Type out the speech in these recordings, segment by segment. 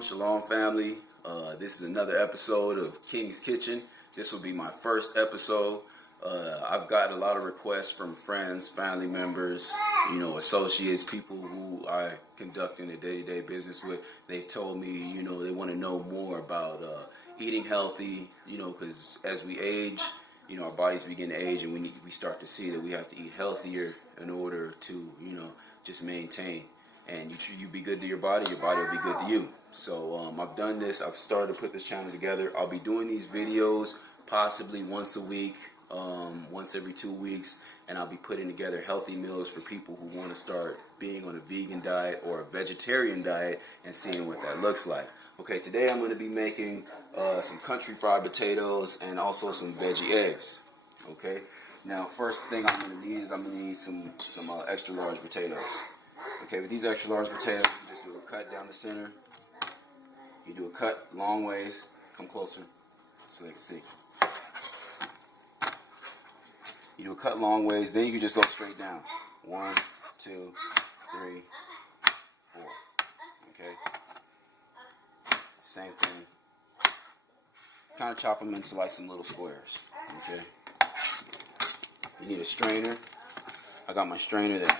Shalom family. This is another episode of King's Kitchen. This will be my first episode. I've gotten a lot of requests from friends, family members, associates, people who I conduct in a day-to-day business with. They've told me, they want to know more about eating healthy, because as we age, our bodies begin to age, and we start to see that we have to eat healthier in order to, just maintain. And you be good to your body will be good to you. So I've done this. I've started to put this channel together. I'll be doing these videos possibly once a week, once every 2 weeks, and I'll be putting together healthy meals for people who want to start being on a vegan diet or a vegetarian diet and seeing what that looks like. Okay, today I'm going to be making some country fried potatoes and also some veggie eggs. Okay, now first thing I'm going to need is some extra large potatoes. Okay, with these extra large potatoes, you just do a cut down the center. You do a cut long ways. Come closer so they can see. You do a cut long ways, then you can just go straight down. 1, 2, 3, 4. Okay. Same thing. Kind of chop them into like some little squares. Okay. You need a strainer. I got my strainer there.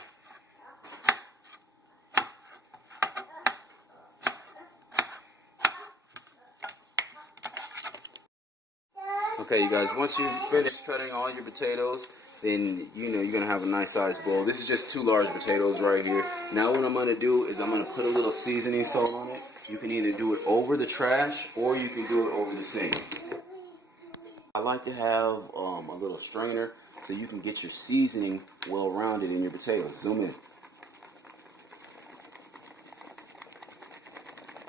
Okay, you guys, once you finish cutting all your potatoes, then you're going to have a nice sized bowl. This is just 2 large potatoes right here. Now what I'm going to do is I'm going to put a little seasoning salt on it. You can either do it over the trash or you can do it over the sink. I like to have a little strainer so you can get your seasoning well rounded in your potatoes. Zoom in.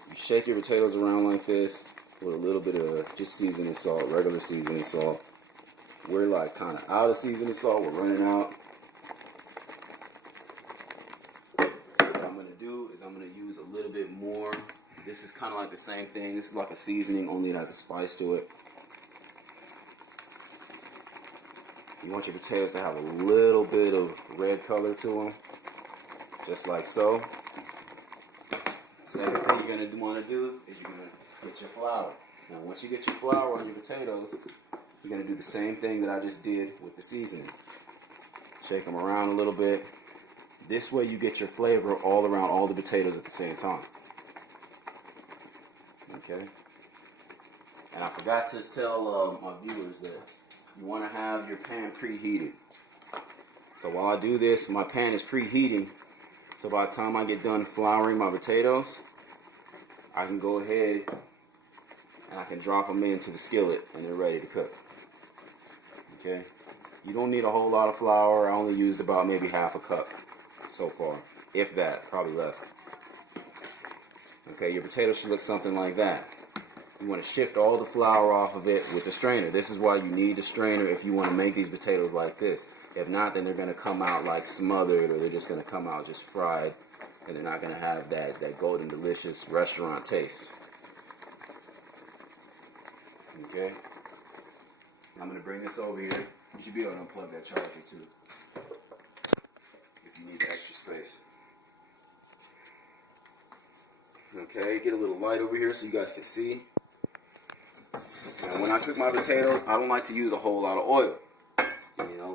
You shake your potatoes around like this with a little bit of just seasoning salt, regular seasoning salt. We're like kind of out of seasoning salt. We're running out. What I'm going to do is I'm going to use a little bit more. This is kind of like the same thing. This is like a seasoning, only it has a spice to it. You want your potatoes to have a little bit of red color to them, just like so. Second thing you're going to want to do is you're going to get your flour. Now once you get your flour on your potatoes, you're going to do the same thing that I just did with the seasoning. Shake them around a little bit. This way you get your flavor all around all the potatoes at the same time. Okay? And I forgot to tell my viewers that you want to have your pan preheated. So while I do this, my pan is preheating. So by the time I get done flouring my potatoes, I can go ahead and I can drop them into the skillet and they're ready to cook. Okay? You don't need a whole lot of flour. I only used about maybe half a cup so far. If that, probably less. Okay, your potatoes should look something like that. You want to shift all the flour off of it with the strainer. This is why you need a strainer if you want to make these potatoes like this. If not, then they're going to come out like smothered, or they're just going to come out just fried, and they're not going to have that golden delicious restaurant taste. Okay? I'm going to bring this over here. You should be able to unplug that charger too, if you need the extra space. Okay, get a little light over here so you guys can see. Now when I cook my potatoes, I don't like to use a whole lot of oil.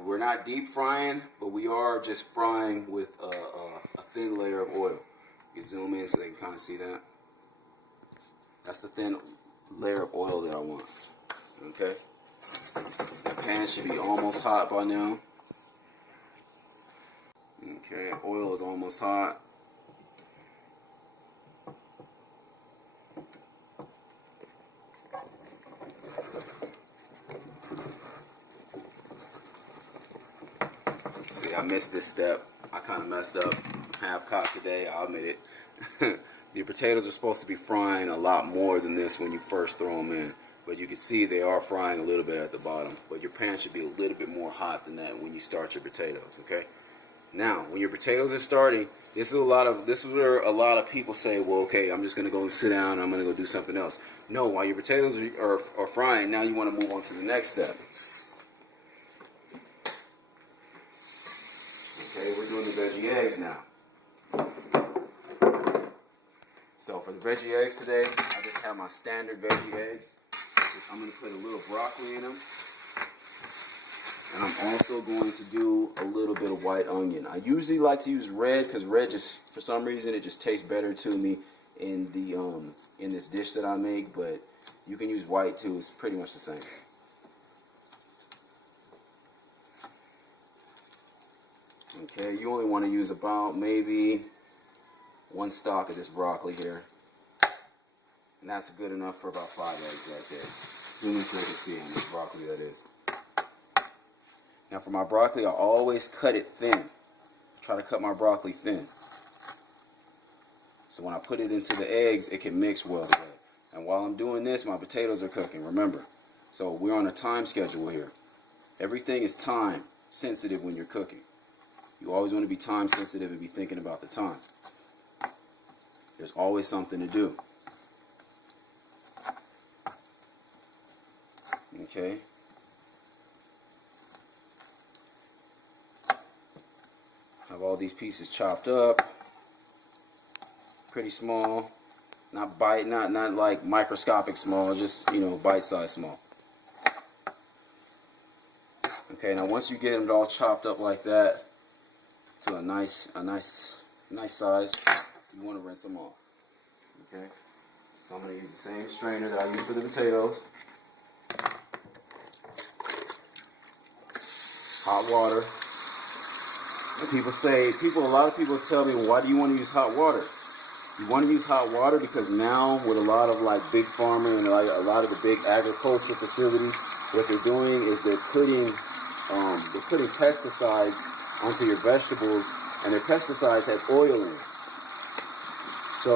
We're not deep frying, but we are just frying with a thin layer of oil. You can zoom in so they can kind of see that. That's the thin layer of oil that I want. Okay? The pan should be almost hot by now. Okay, oil is almost hot. See, I missed this step. I kind of messed up. Half cocked today, I'll admit it. Your potatoes are supposed to be frying a lot more than this when you first throw them in. But you can see they are frying a little bit at the bottom. But your pan should be a little bit more hot than that when you start your potatoes, okay? Now, when your potatoes are starting, this is where a lot of people say, well, okay, I'm just going to go sit down, I'm going to go do something else. No, while your potatoes are frying, now you want to move on to the next step. Okay, we're doing the veggie eggs now. So for the veggie eggs today, I just have my standard veggie eggs. I'm going to put a little broccoli in them. And I'm also going to do a little bit of white onion. I usually like to use red because red just, for some reason, it just tastes better to me in the in this dish that I make. But you can use white too. It's pretty much the same. Okay, you only want to use about maybe 1 stalk of this broccoli here. And that's good enough for about 5 eggs right there. Zoom in so you can see on this broccoli that is. Now for my broccoli, I always cut it thin. Try to cut my broccoli thin. So when I put it into the eggs, it can mix well together. And while I'm doing this, my potatoes are cooking, remember. So we're on a time schedule here. Everything is time sensitive when you're cooking. You always want to be time sensitive and be thinking about the time. There's always something to do. Okay. Have all these pieces chopped up. Pretty small. Not like microscopic small, just, you know, bite-sized small. Okay, now once you get them all chopped up like that to a nice size, you want to rinse them off. Okay? So I'm going to use the same strainer that I use for the potatoes. Hot water. And a lot of people tell me, well, why do you want to use hot water? You want to use hot water because now with a lot of like big farming and like a lot of the big agricultural facilities, what they're doing is they're putting pesticides onto your vegetables, and their pesticides have oil in it. So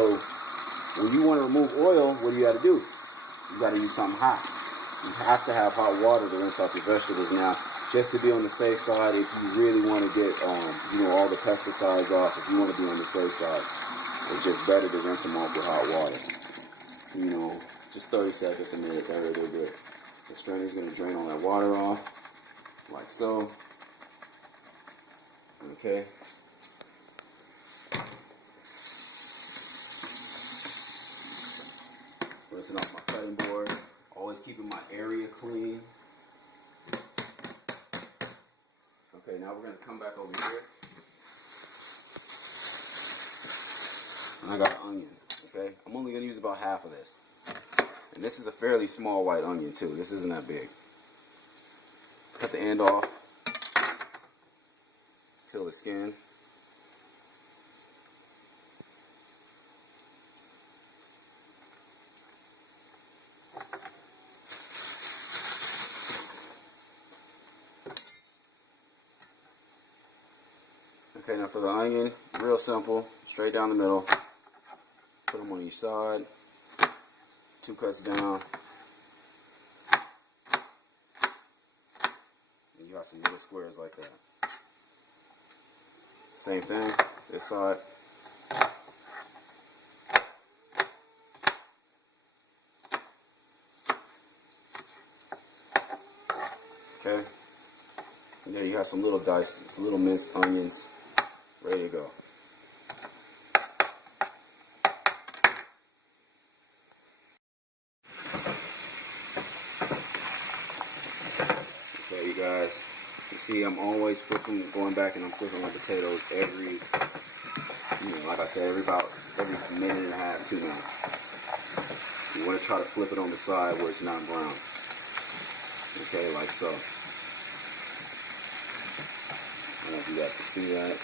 when you want to remove oil, what do you got to do? You got to use something hot. You have to have hot water to rinse off your vegetables now. Just to be on the safe side, if you really want to get, all the pesticides off, if you want to be on the safe side, it's just better to rinse them off with hot water. You know, just 30 seconds, a minute, they're good. The strainer's going to drain all that water off, like so. Okay. Rinsing off my cutting board. Always keeping my area clean. Okay, now we're going to come back over here. And I got an onion, okay? I'm only going to use about half of this. And this is a fairly small white onion, too. This isn't that big. Cut the end off. Peel the skin. Okay, now for the onion, real simple, straight down the middle. Put them on each side, 2 cuts down. And you got some little squares like that. Same thing, this side. Okay, and there you got some little diced, some little minced onions. Ready to go. Okay, you guys, you see I'm always going back and I'm flipping my potatoes every, like I said, every minute and a half, 2 minutes. You want to try to flip it on the side where it's not brown. Okay, like so. I don't know if you guys can see that.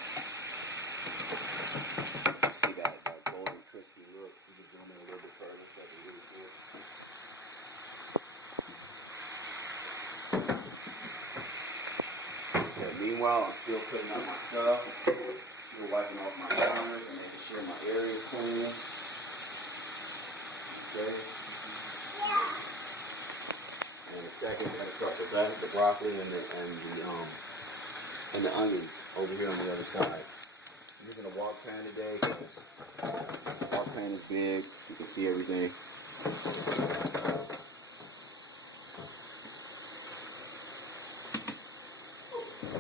See that, it's like golden crispy look. You can zoom in a little bit further so it's really cool. Okay, meanwhile, I'm still putting out my stuff. Still wiping off my counters and making sure my area is clean. Okay. And in a second, we're gonna start the broccoli and the onions over here on the other side. I'm using a wok pan today because the wok pan is big. You can see everything.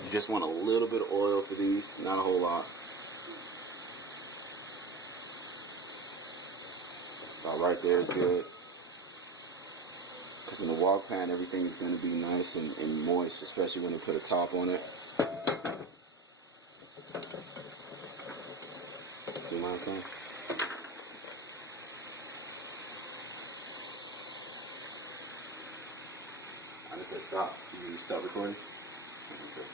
You just want a little bit of oil for these, not a whole lot. right there is good. Because in the wok pan, everything is going to be nice and moist, especially when you put a top on it. See what I'm saying? I just said stop. You stop recording? Okay.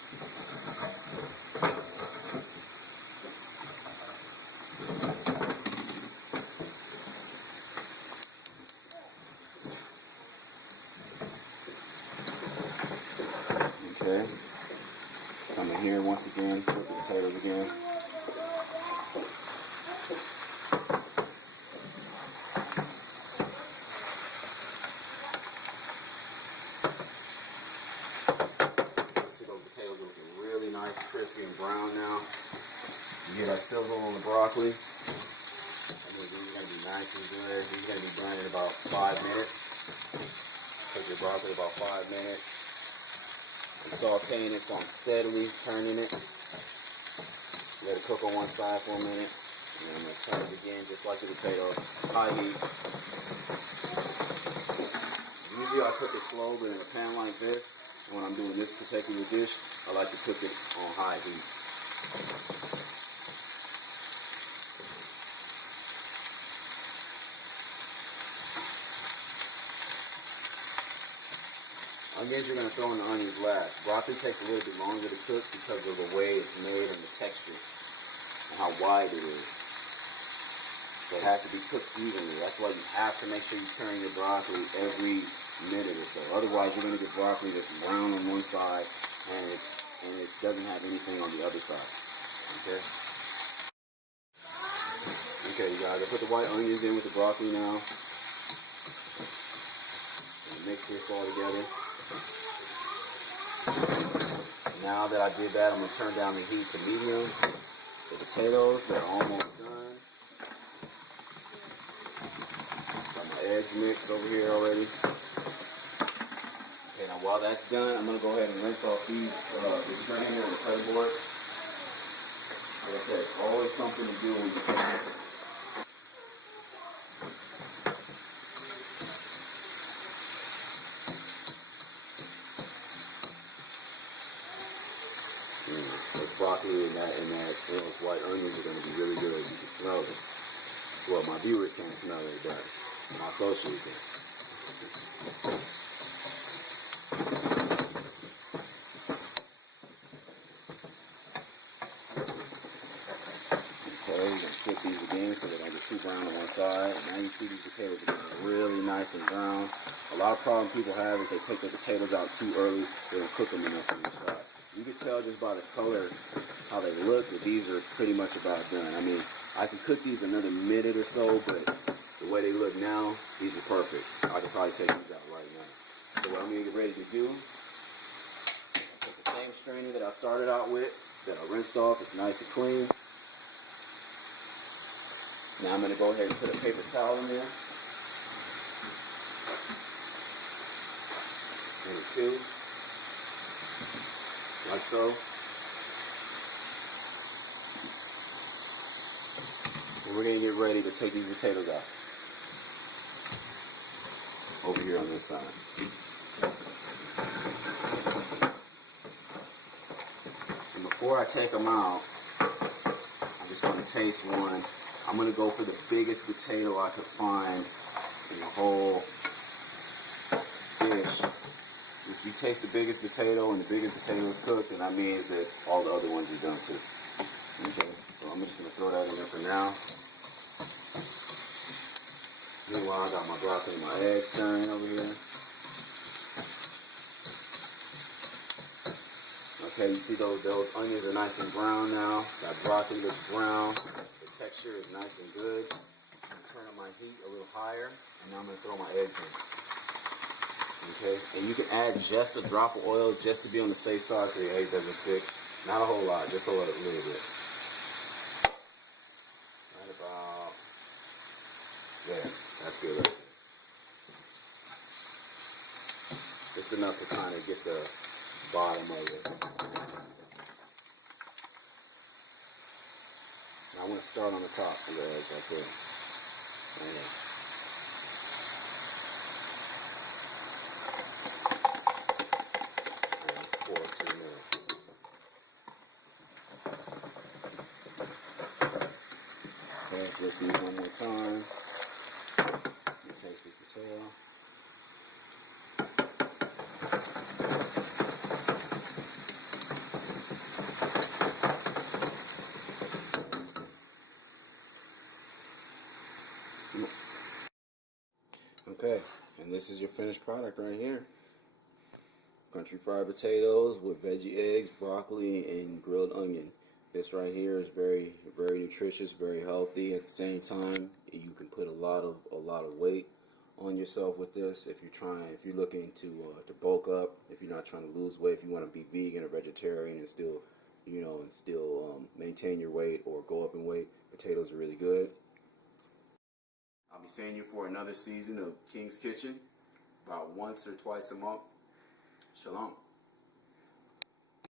Okay. Come in here once again, put the potatoes again. See those potatoes looking really nice, crispy and brown now. You hear that sizzle on the broccoli? These are going to be nice and good. These are going to be done in about 5 minutes. Cook your broccoli about 5 minutes. I'm sauteing it, so I'm steadily turning it. Let it cook on one side for a minute. And I'm going to turn it again just like the potato. High heat. Usually I cook it slow, but in a pan like this, when I'm doing this particular dish, I like to cook it on high heat. Onions you're going to throw in the onions last. Broccoli takes a little bit longer to cook because of the way it's made and the texture and how wide it is. So it has to be cooked evenly. That's why you have to make sure you turn your broccoli every minute or so. Otherwise you're going to get broccoli that's brown on one side and it doesn't have anything on the other side. Okay? Okay, you guys, I put the white onions in with the broccoli now. And mix this all together. Now that I did that, I'm going to turn down the heat to medium. The potatoes, they're almost done. Got my eggs mixed over here already. Okay, now while that's done, I'm going to go ahead and rinse off this strainer on the playboard. Like I said, it's always something to do when you cook it. Those broccoli and those white onions are going to be really good. You can smell it. Well, my viewers can't smell it, but my associates can. Okay, we're going to flip these again so they don't get too brown on one side. Now you see these potatoes are getting really nice and brown. A lot of problem people have is they take the potatoes out too early. They don't cook them enough on each side. You can tell just by the color how they look that these are pretty much about done. I mean, I can cook these another minute or so, but the way they look now, these are perfect. I could probably take these out right now. So what I'm going to get ready to do, take the same strainer that I started out with, that I rinsed off, it's nice and clean. Now I'm going to go ahead and put a paper towel in there. Maybe 2. Like so. And we're going to get ready to take these potatoes out. Over here on this side. And before I take them out, I just want to taste one. I'm going to go for the biggest potato I could find in the whole dish. If you taste the biggest potato and the biggest potato is cooked, then that means that all the other ones are done too. Okay, so I'm just going to throw that in there for now. Meanwhile, I got my broccoli and my eggs stirring over here. Okay, you see those onions are nice and brown now. That broccoli looks brown. The texture is nice and good. I'm turning my heat a little higher, and now I'm going to throw my eggs in. Okay, and you can add just a drop of oil just to be on the safe side so your egg doesn't stick. Not a whole lot, just a little bit. Right about there. That's good right there. Just enough to kind of get the bottom of it. Now I'm going to start on the top of the eggs like this. Right here. Lift these one more time. Taste this potato. Okay, and this is your finished product right here. Country fried potatoes with veggie eggs, broccoli, and grilled onion. This right here is very, very nutritious, very healthy. At the same time, you can put a lot of weight on yourself with this. If you're looking to bulk up, if you're not trying to lose weight, if you want to be vegan or vegetarian and still, maintain your weight or go up in weight, potatoes are really good. I'll be seeing you for another season of King's Kitchen, about once or twice a month. Shalom.